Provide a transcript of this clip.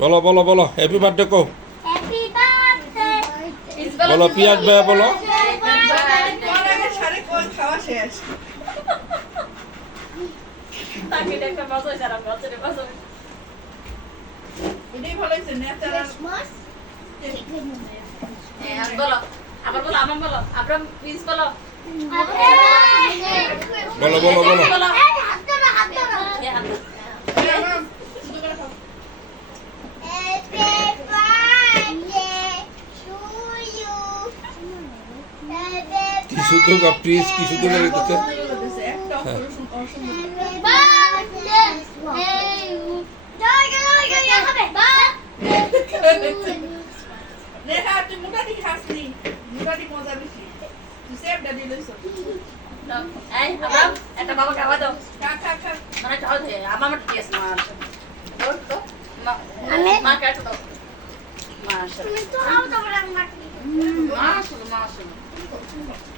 বলো বলো বলো হ্যাপি বার্থডে কো বলো পিয়াজ ভাই বলো বলো বলো বলো বলো বলো বলো বলো বলো বলো শুদ্ধ বা প্রিস্ট কি শুদ্ধ লাগে তো মা শুধু মা শুধু